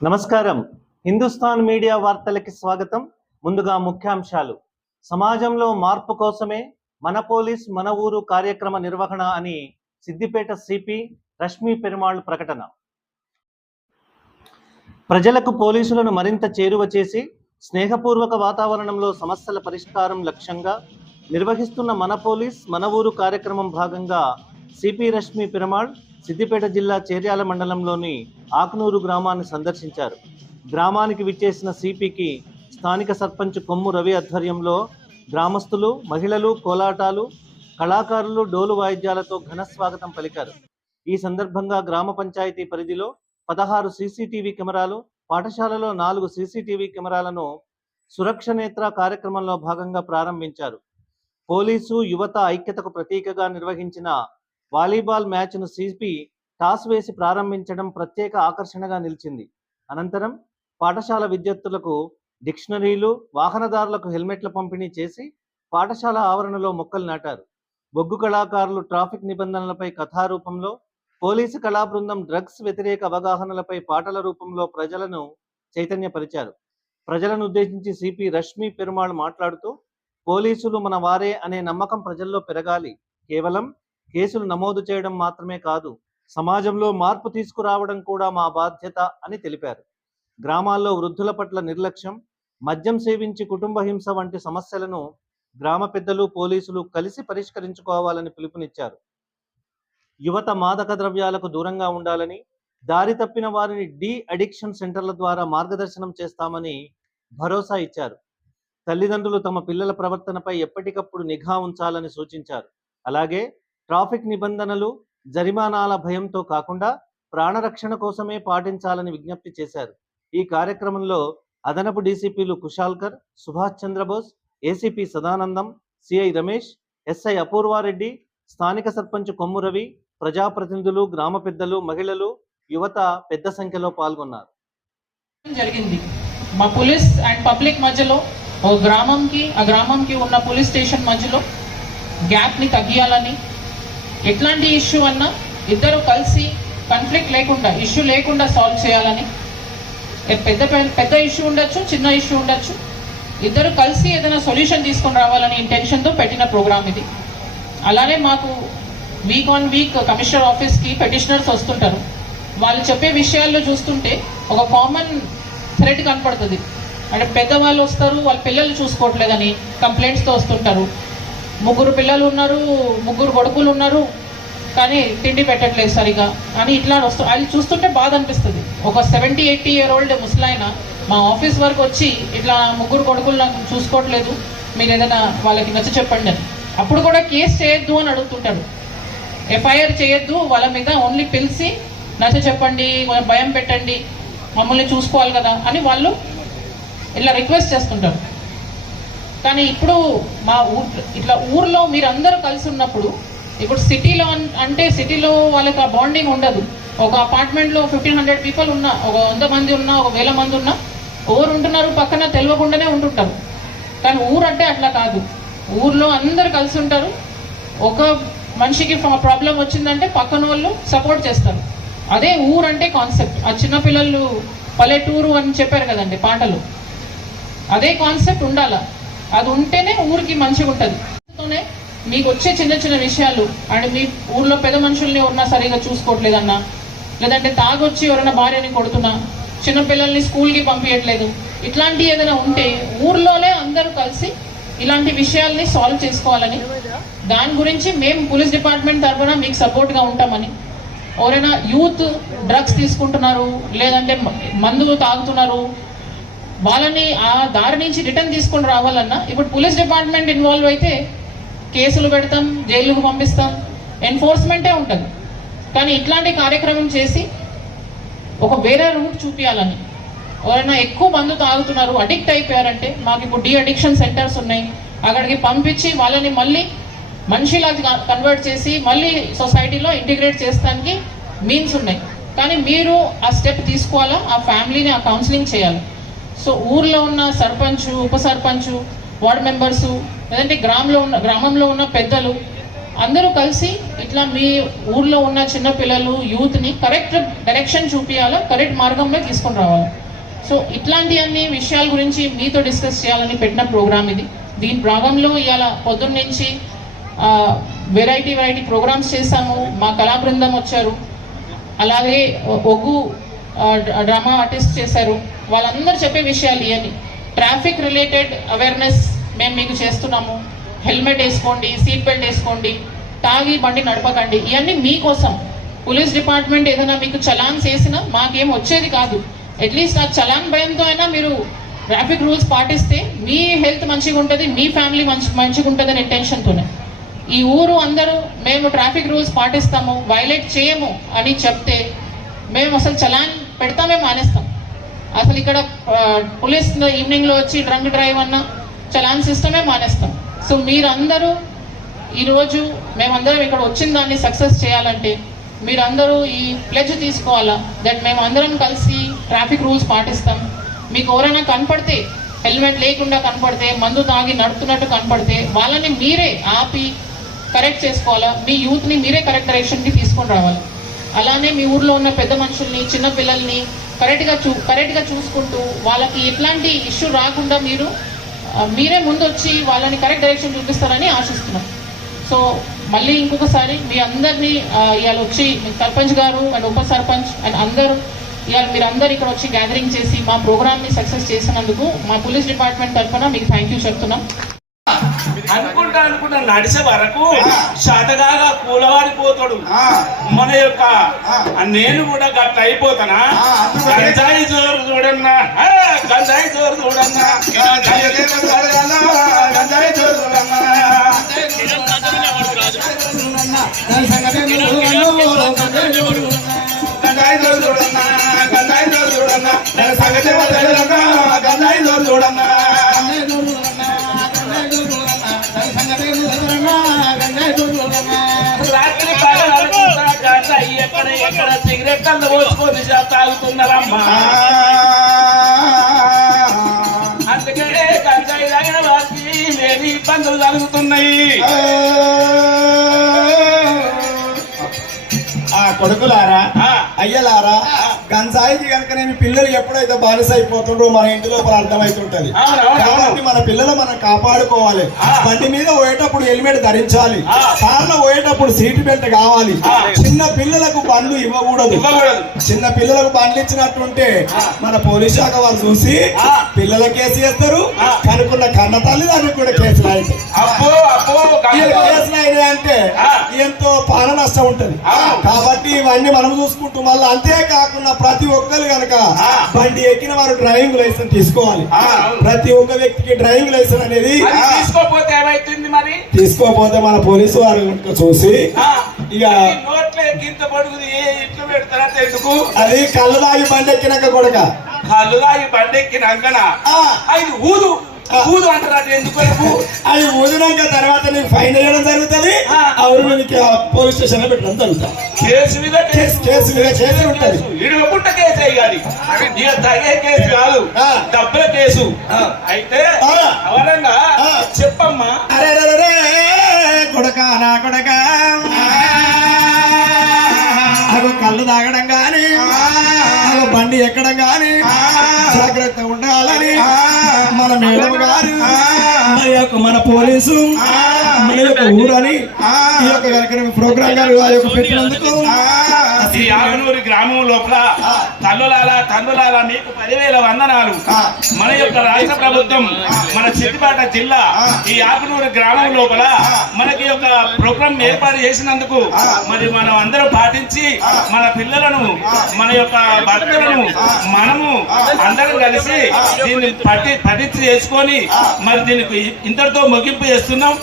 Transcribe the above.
నమస్కారం. హిందుస్థాన్ మీడియా వార్తలకి స్వాగతం. ముందుగా ముఖ్యాంశాలు. సమాజంలో మార్పు కోసమే మన పోలీస్ మన ఊరు కార్యక్రమ నిర్వహణ అని సిద్దిపేట సిపి రష్మి పెరుమాళ్ ప్రకటన. ప్రజలకు పోలీసులను మరింత చేరువ చేసి స్నేహపూర్వక వాతావరణంలో సమస్యల పరిష్కారం లక్ష్యంగా నిర్వహిస్తున్న మన పోలీస్ మన ఊరు కార్యక్రమం భాగంగా సిపి రష్మి పెరుమాళ్ సిద్దిపేట జిల్లా చేర్యాల మండలంలోని ఆకునూరు గ్రామాన్ని సందర్శించారు. గ్రామానికి విచ్చేసిన సిపికి స్థానిక సర్పంచ్ కొమ్ము రవి ఆధ్వర్యంలో గ్రామస్తులు, మహిళలు, కోలాటాలు, కళాకారులు డోలు వాయిద్యాలతో ఘన స్వాగతం పలికారు. ఈ సందర్భంగా గ్రామ పంచాయతీ పరిధిలో 16 సీసీటీవీ కెమెరాలు, పాఠశాలలో 4 సీసీటీవీ కెమెరాలను సురక్ష నేత్ర కార్యక్రమంలో భాగంగా ప్రారంభించారు. పోలీసు యువత ఐక్యతకు ప్రతీకగా నిర్వహించిన వాలీబాల్ మ్యాచ్ను సిపి టాస్ వేసి ప్రారంభించడం ప్రత్యేక ఆకర్షణగా నిలిచింది. అనంతరం పాఠశాల విద్యార్థులకు డిక్షనరీలు, వాహనదారులకు హెల్మెట్ల పంపిణీ చేసి పాఠశాల ఆవరణలో మొక్కలు నాటారు. బొగ్గు కళాకారులు ట్రాఫిక్ నిబంధనలపై కథారూపంలో, పోలీసు కళా బృందం డ్రగ్స్ వ్యతిరేక అవగాహనలపై పాటల రూపంలో ప్రజలను చైతన్యపరిచారు. ప్రజలను ఉద్దేశించి సిపి రష్మి పెరుమాళ్ మాట్లాడుతూ, పోలీసులు మన వారే అనే నమ్మకం ప్రజల్లో పెరగాలి. కేవలం కేసులు నమోదు చేయడం మాత్రమే కాదు, సమాజంలో మార్పు తీసుకురావడం కూడా మా బాధ్యత అని తెలిపారు. గ్రామాల్లో వృద్ధుల పట్ల నిర్లక్ష్యం, మద్యం సేవించి కుటుంబ హింస వంటి సమస్యలను గ్రామ పెద్దలు, పోలీసులు కలిసి పరిష్కరించుకోవాలని పిలుపునిచ్చారు. యువత మాదక ద్రవ్యాలకు దూరంగా ఉండాలని, దారి తప్పిన వారిని డి అడిక్షన్ సెంటర్ల ద్వారా మార్గదర్శనం చేస్తామని భరోసా ఇచ్చారు. తల్లిదండ్రులు తమ పిల్లల ప్రవర్తనపై ఎప్పటికప్పుడు నిఘా ఉంచాలని సూచించారు. అలాగే ట్రాఫిక్ నిబంధనలు, జరిమానాల భయంతో కాకుండా ప్రాణరక్షణ కోసమే పాటించాలని విజ్ఞప్తి చేశారు. ఈ కార్యక్రమంలో అదనపు డీసీపీలు Kushalkar, Subhash Chandrabose, ACP Sadanandam, CI Ramesh, SI Apoorva Reddy, స్థానిక సర్పంచ్ కొమ్ము రవి, ప్రజాప్రతినిధులు, గ్రామ పెద్దలు, మహిళలు, యువత పెద్ద సంఖ్యలో పాల్గొన్నారు. జరిగింది మా పోలీస్ అండ్ పబ్లిక్ మధ్యలో, ఓ గ్రామంకి ఉన్న పోలీస్ స్టేషన్ మధ్యలో గ్యాప్ని తగ్గియాలని, ఎట్లాంటి ఇష్యూ అన్నా ఇద్దరు కలిసి కాన్ఫ్లిక్ట్ లేకుండా, ఇష్యూ లేకుండా సాల్వ్ చేయాలని, పెద్ద ఇష్యూ ఉండొచ్చు, చిన్న ఇష్యూ ఉండొచ్చు, ఇద్దరు కలిసి ఏదైనా సొల్యూషన్ తీసుకొని రావాలని ఇంటెన్షన్తో పెట్టిన ప్రోగ్రామ్ ఇది. అలానే మాకు వీక్ ఆన్ వీక్ కమిషనర్ ఆఫీస్కి పెటిషనర్స్ వస్తుంటారు. వాళ్ళు చెప్పే విషయాల్లో చూస్తుంటే ఒక కామన్ థ్రెడ్ కనపడుతుంది. అంటే పెద్దవాళ్ళు వస్తారు, వాళ్ళ పిల్లలు చూసుకోవట్లేదని కంప్లైంట్స్తో వస్తుంటారు. 3 పిల్లలు ఉన్నారు, 3 కొడుకులు ఉన్నారు, కానీ తిండి పెట్టట్లేదు సరిగా అని ఇట్లా అది చూస్తుంటే బాధ అనిపిస్తుంది. ఒక 70-80 year old ముసలాయన మా ఆఫీస్ వరకు వచ్చి ఇట్లా 3 కొడుకులు నాకు చూసుకోవట్లేదు, మీరు ఏదైనా వాళ్ళకి నచ్చ చెప్పండి అని. అప్పుడు కూడా కేసు చేయొద్దు అని అడుగుతుంటారు, ఎఫ్ఐఆర్ చేయొద్దు, వాళ్ళ మీద ఓన్లీ పిలిచి నచ్చ చెప్పండి, భయం పెట్టండి, మమ్మల్ని చూసుకోవాలి కదా అని వాళ్ళు ఇలా రిక్వెస్ట్ చేస్తుంటారు. కానీ ఇప్పుడు మా ఇట్లా ఊర్లో మీరు అందరూ కలిసి ఉన్నప్పుడు, ఇప్పుడు సిటీలో అంటే సిటీలో వాళ్ళకి ఆ బాండింగ్ ఉండదు. ఒక అపార్ట్మెంట్లో 1500 people ఉన్నా, ఒక 100 మంది ఉన్నా, ఒక 1000 మంది ఉన్నా, ఎవరు ఉంటున్నారు పక్కన తెలియకుండానే ఉంటుంటారు. కానీ ఊరు అంటే అట్లా కాదు. ఊర్లో అందరు కలిసి ఉంటారు. ఒక మనిషికి ప్రాబ్లం వచ్చిందంటే పక్కన వాళ్ళు సపోర్ట్ చేస్తారు. అదే ఊరు అంటే కాన్సెప్ట్. ఆ చిన్నపిల్లలు పల్లెటూరు అని చెప్పారు కదండి పాటలు, అదే కాన్సెప్ట్ ఉండాలా. అది ఉంటేనే ఊరికి మంచిగా ఉంటుంది. మీకు వచ్చే చిన్న చిన్న విషయాలు, అండ్ మీ ఊర్లో పెద్ద మనుషుల్ని ఎవరన్నా సరిగా చూసుకోవట్లేదన్నా, లేదంటే తాగొచ్చి ఎవరైనా భార్యని కొడుతున్నా, చిన్నపిల్లల్ని స్కూల్కి పంపించట్లేదు, ఇట్లాంటి ఏదైనా ఉంటే ఊర్లోనే అందరూ కలిసి ఇలాంటి విషయాల్ని సాల్వ్ చేసుకోవాలని, దాని గురించి మేము పోలీస్ డిపార్ట్మెంట్ తరఫున మీకు సపోర్ట్గా ఉంటామని, ఎవరైనా యూత్ డ్రగ్స్ తీసుకుంటున్నారు, లేదంటే మందు తాగుతున్నారు, వాళ్ళని ఆ దారి నుంచి రిటర్న్ తీసుకొని రావాలన్నా ఇప్పుడు పోలీస్ డిపార్ట్మెంట్ ఇన్వాల్వ్ అయితే కేసులు పెడతాం, జైలుకు పంపిస్తాం, ఎన్ఫోర్స్మెంటే ఉంటుంది. కానీ ఇట్లాంటి కార్యక్రమం చేసి ఒక వేరే రూట్ చూపించాలని, ఎవరైనా ఎక్కువ మందు తాగుతున్నారు, అడిక్ట్ అయిపోయారంటే మాకు ఇప్పుడు డి అడిక్షన్ సెంటర్స్ ఉన్నాయి, అక్కడికి పంపించి వాళ్ళని మళ్ళీ మనిషిలాగా కన్వర్ట్ చేసి మళ్ళీ సొసైటీలో ఇంటిగ్రేట్ చేస్తానికి మీన్స్ ఉన్నాయి. కానీ మీరు ఆ స్టెప్ తీసుకోవాలా, ఆ ఫ్యామిలీని ఆ కౌన్సిలింగ్ చేయాలి. సో ఊర్లో ఉన్న సర్పంచ్, ఉప సర్పంచ్, వార్డ్ మెంబర్సు, లేదంటే గ్రామంలో ఉన్న పెద్దలు అందరూ కలిసి ఇట్లా మీ ఊర్లో ఉన్న చిన్న పిల్లలు యూత్ని కరెక్ట్ డైరెక్షన్ చూపించాలా, కరెక్ట్ మార్గంలో తీసుకొని రావాలి. సో ఇట్లాంటి అన్ని విషయాల గురించి మీతో డిస్కస్ చేయాలని పెట్టిన ప్రోగ్రామ్ ఇది. దీని భాగంలో ఇవాళ పొద్దున్న నుంచి వెరైటీ ప్రోగ్రామ్స్ చేశాము. మా కళా బృందం వచ్చారు, అలాగే ఒగ్గు డ్రామా ఆర్టిస్ట్ చేశారు. వాళ్ళందరూ చెప్పే విషయాలు ఇవన్నీ. ట్రాఫిక్ రిలేటెడ్ అవేర్నెస్ మేము మీకు చేస్తున్నాము. హెల్మెట్ వేసుకోండి, సీట్ బెల్ట్ వేసుకోండి, తాగి బండి నడపకండి. ఇవన్నీ మీకోసం. పోలీస్ డిపార్ట్మెంట్ ఏదైనా మీకు చలాన్ చేసినా మాకేం వచ్చేది కాదు. అట్లీస్ట్ ఆ చలాన్ భయంతో అయినా మీరు ట్రాఫిక్ రూల్స్ పాటిస్తే మీ హెల్త్ మంచిగా ఉంటుంది, మీ ఫ్యామిలీ మంచిగా ఉంటుంది అనే ఇంటెన్షన్తోనే ఈ ఊరు అందరూ మేము ట్రాఫిక్ రూల్స్ పాటిస్తాము, వైలేట్ చేయము అని చెప్తే మేము అసలు చలాన్ పెడతామే మానేస్తాం. అసలు ఇక్కడ పోలీస్ ఈవినింగ్లో వచ్చి డ్రంక్ డ్రైవ్ అన్న చలాన్ సిస్టమే మానేస్తాం. సో మీరందరూ ఈరోజు మేమందరం ఇక్కడ వచ్చిన దాన్ని సక్సెస్ చేయాలంటే మీరందరూ ఈ ప్లెడ్జ్ తీసుకోవాలా, దట్ మేము అందరం కలిసి ట్రాఫిక్ రూల్స్ పాటిస్తాం. మీకు ఎవరైనా కనపడితే, హెల్మెట్ లేకుండా కనపడితే, మందు తాగి నడుపుతున్నట్టు కనపడితే వాళ్ళని మీరే ఆపి కరెక్ట్ చేసుకోవాలా. మీ యూత్ని మీరే కరెక్ట్ డైరెక్షన్కి తీసుకొని రావాలి. అలానే మీ ఊర్లో ఉన్న పెద్ద మనుషుల్ని, చిన్న పిల్లల్ని కరెక్ట్గా చూసుకుంటూ వాళ్ళకి ఎట్లాంటి ఇష్యూ రాకుండా మీరే ముందు వచ్చి వాళ్ళని కరెక్ట్ డైరెక్షన్ చూపిస్తారని ఆశిస్తున్నాం. సో మళ్ళీ ఇంకొకసారి మీ అందరినీ ఇవాళ వచ్చి సర్పంచ్ గారు అండ్ ఉప సర్పంచ్ అండ్ అందరూ ఇవాళ మీరందరూ ఇక్కడ వచ్చి గ్యాదరింగ్ చేసి మా ప్రోగ్రామ్ని సక్సెస్ చేసినందుకు మా పోలీస్ డిపార్ట్మెంట్ తరఫున మీకు థ్యాంక్ యూ చెప్తున్నాం. అనుకుంటా నడిచే వరకు శాతగాగా కూలవాడిపోతాడు మన యొక్క. నేను కూడా గట్ల అయిపోతానా? గంజాయి జోరు చూడన్నా, గంజాయి జోరు చూడన్నా, గంజాయి జోరు చూడన్నా, గంజాయి జోరు చూడన్నా, గంజాయి జోరు చూడన్నా, సంగతి గంజాయి జోరు చూడన్నా. రాత్రి ఎక్కడ సిగరెట్ కళ్ళు పోసుకొని తాగుతున్నారమ్మా. అందుకే గంజాయి తాగిన వారికి లేని ఇబ్బందులు కలుగుతున్నాయి. కొడుకులారా, అయ్యలారా, గంజాయికి కనుక నేను పిల్లలు ఎప్పుడైతే బానిస అయిపోతుండ్రో మన ఇంటి లోపల అర్థమవుతుంటది. కాబట్టి మన పిల్లలు మనం కాపాడుకోవాలి. బండి మీద పోయేటప్పుడు హెల్మెట్ ధరించాలి, కార్లో పోయేటప్పుడు సీట్ బెల్ట్ కావాలి. చిన్న పిల్లలకు బండ్లు ఇవ్వకూడదు. చిన్న పిల్లలకు బండ్లు ఇచ్చినట్టుంటే మన పోలీస్ శాఖ వాళ్ళు చూసి పిల్లల కేసు చేస్తారు, కనుక్కున్న కన్న తల్లిదండ్రులకు కూడా కేసులు అవుతాయి. కేసులు అయినాయి అంటే ఎంతో ప్రాణ నష్టం ఉంటది. కాబట్టి ఇవన్నీ మనం చూసుకుంటూ మళ్ళీ అంతేకాకుండా ప్రతి ఒక్కరు కనుక బండి ఎక్కిన వారు డ్రైవింగ్ లైసెన్స్ తీసుకోవాలి. ప్రతి ఒక్క వ్యక్తికి డ్రైవింగ్ లైసెన్స్ అనేది తీసుకోపోతే ఏమైతుంది? మరి తీసుకోపోతే మన పోలీసు వారు చూసి ఇక గింత పడుగుది ఇట్లు పెడతారా? ఎందుకు? అది కళ్ళు దాగి బండి ఎక్కినాక కొడక, కళ్ళు దాగి బండి ఎక్కినాకన అది ఊదు ఊదు అంటారా? ఎందుకు? అది ఊదినాక తర్వాత నీకు ఫైన్ వేయడం జరుగుతుంది. అవును, నీకు పోలీస్ స్టేషన్ లో పెట్టడం జరుగుతుంది. కేసు మీద కేసు ఉంటుంది. ఇడుగుంట కేసు వేయాలి. ఇక తగే కేసు కాదు, డబ్బుల కేసు. అయితే అవరంగా చెప్పమ్మా. అరే కొడక, నా కొడక, అగో కళ్ళు తాగడం గాని, అగో బండి ఎక్కడం గాని జాగ్రత్త ఉండాలని మన మేడం గారు, మన పోలీసు, మన యొక్క ఊరని ఈ యొక్క కార్యక్రమం ప్రోగ్రాం గారు ఆ యొక్క పెట్టినందుకు ఈ ఆగనూరు గ్రామం లోపల తండ్రులాల మీకు 10,000 వందనాలు. మన యొక్క రాష్ట్ర ప్రభుత్వం, మన సిద్దిపేట జిల్లా ఈ ఆగనూరు గ్రామం లోపల మనకి యొక్క ప్రోగ్రాం ఏర్పాటు చేసినందుకు మరి మనం అందరం పాటించి మన పిల్లలను, మన యొక్క భక్తులను మనము అందరం కలిసి దీన్ని పఠించి చేసుకొని మరి దీనికి ఇంతటితో ముగింపు చేస్తున్నాం.